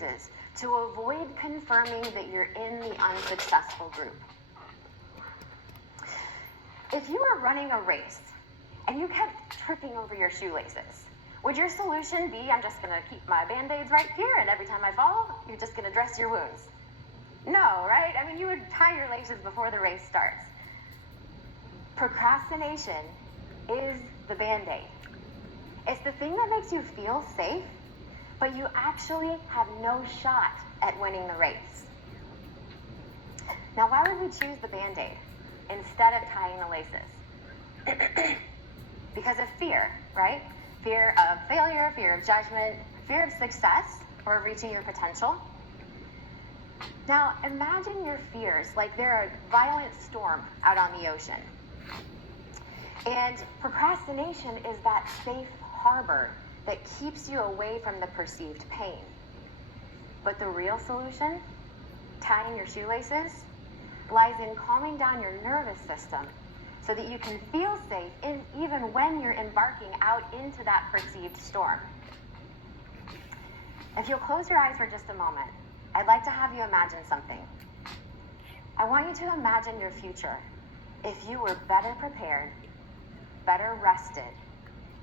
shoelaces to avoid confirming that you're in the unsuccessful group. If you were running a race and you kept tripping over your shoelaces, would your solution be, I'm just going to keep my Band-Aids right here, and every time I fall, you're just going to dress your wounds? No, right? I mean, you would tie your laces before the race starts. Procrastination is the Band-Aid. It's the thing that makes you feel safe, but you actually have no shot at winning the race. Now, why would we choose the Band-Aid instead of tying the laces? Because of fear, right? Fear of failure, fear of judgment, fear of success, or of reaching your potential. Now, imagine your fears like they're a violent storm out on the ocean. And procrastination is that safe harbor that keeps you away from the perceived pain. But the real solution, tying your shoelaces, lies in calming down your nervous system so that you can feel safe even when you're embarking out into that perceived storm. If you'll close your eyes for just a moment, I'd like to have you imagine something. I want you to imagine your future if you were better prepared, better rested,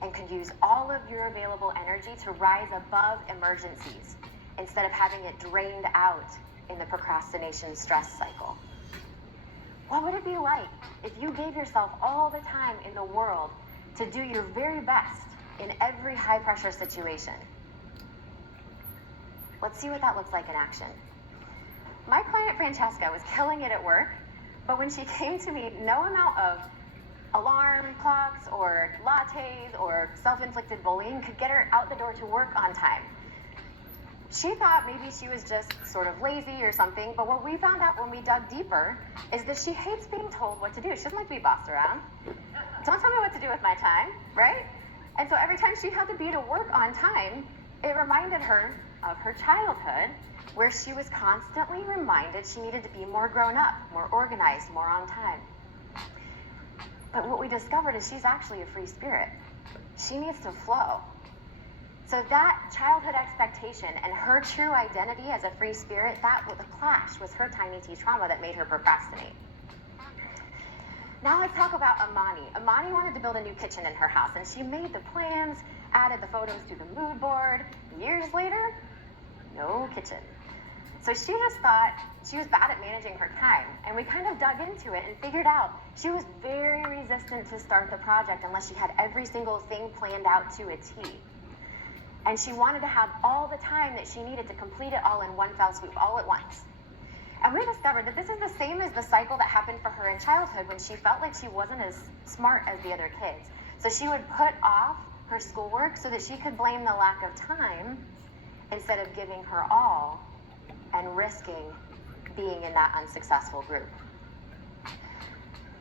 and could use all of your available energy to rise above emergencies instead of having it drained out in the procrastination stress cycle. What would it be like if you gave yourself all the time in the world to do your very best in every high-pressure situation? Let's see what that looks like in action. My client Francesca was killing it at work, but when she came to me, no amount of alarm clocks or lattes or self-inflicted bullying could get her out the door to work on time. She thought maybe she was just sort of lazy or something, but what we found out when we dug deeper is that she hates being told what to do. She doesn't like to be bossed around. Don't tell me what to do with my time, right? And so every time she had to be to work on time, it reminded her of her childhood, where she was constantly reminded she needed to be more grown up, more organized, more on time. But what we discovered is she's actually a free spirit. She needs to flow. So that childhood expectation and her true identity as a free spirit, that was a clash with her tiny T trauma that made her procrastinate. Now let's talk about Amani. Amani wanted to build a new kitchen in her house, and she made the plans, added the photos to the mood board. Years later, no kitchen. So she just thought she was bad at managing her time, and we kind of dug into it and figured out she was very resistant to start the project unless she had every single thing planned out to a T. And she wanted to have all the time that she needed to complete it all in one fell swoop, all at once. And we discovered that this is the same as the cycle that happened for her in childhood when she felt like she wasn't as smart as the other kids. So she would put off her schoolwork so that she could blame the lack of time instead of giving her all and risking being in that unsuccessful group.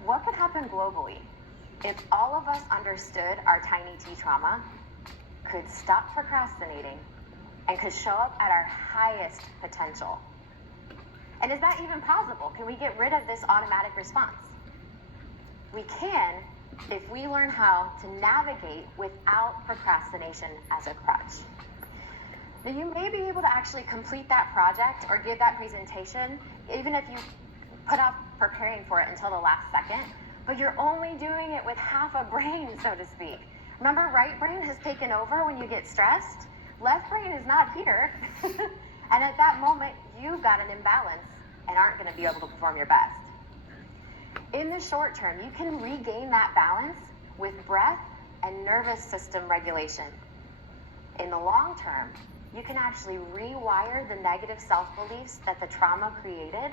What could happen globally if all of us understood our tiny T trauma, could stop procrastinating, and could show up at our highest potential? And is that even possible? Can we get rid of this automatic response? We can if we learn how to navigate without procrastination as a crutch. Now, you may be able to actually complete that project or give that presentation, even if you put off preparing for it until the last second, but you're only doing it with half a brain, so to speak. Remember, right brain has taken over when you get stressed. Left brain is not here. And at that moment, you've got an imbalance and aren't going to be able to perform your best. In the short term, you can regain that balance with breath and nervous system regulation. In the long term, you can actually rewire the negative self-beliefs that the trauma created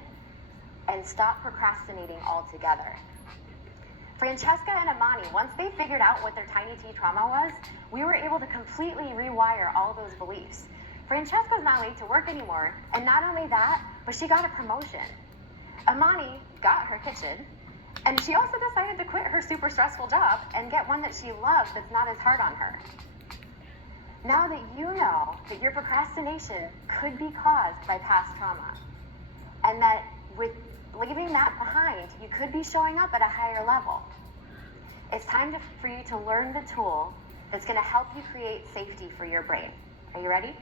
and stop procrastinating altogether. Francesca and Amani, once they figured out what their tiny T trauma was, we were able to completely rewire all those beliefs. Francesca's not late to work anymore, and not only that, but she got a promotion. Amani got her kitchen, and she also decided to quit her super stressful job and get one that she loves that's not as hard on her. Now that you know that your procrastination could be caused by past trauma, and that with leaving that behind, you could be showing up at a higher level, it's time for you to learn the tool that's going to help you create safety for your brain. Are you ready?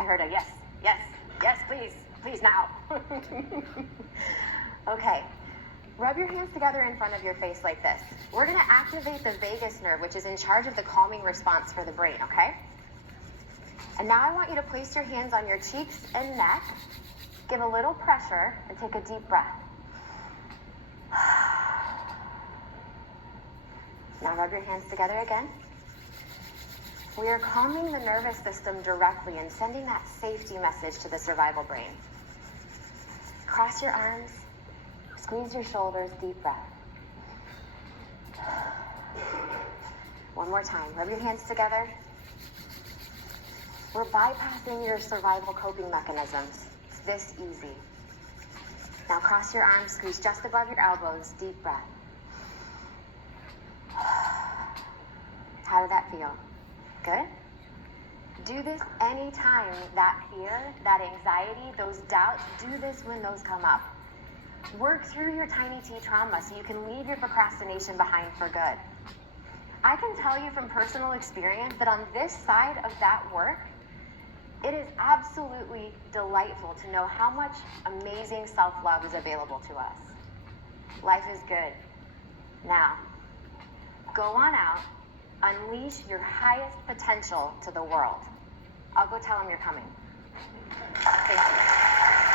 I heard a yes, yes, yes, please, please now. Okay, rub your hands together in front of your face like this. We're gonna activate the vagus nerve, which is in charge of the calming response for the brain, okay? And now I want you to place your hands on your cheeks and neck, give a little pressure, and take a deep breath. Now rub your hands together again. We are calming the nervous system directly and sending that safety message to the survival brain. Cross your arms, squeeze your shoulders, deep breath. One more time, rub your hands together. We're bypassing your survival coping mechanisms. It's this easy. Now cross your arms, squeeze just above your elbows, deep breath. How did that feel? Good? Do this anytime that fear, that anxiety, those doubts, do this when those come up. Work through your tiny T trauma so you can leave your procrastination behind for good. I can tell you from personal experience that on this side of that work, it is absolutely delightful to know how much amazing self-love is available to us. Life is good. Now, go on out, unleash your highest potential to the world. I'll go tell them you're coming. Thank you.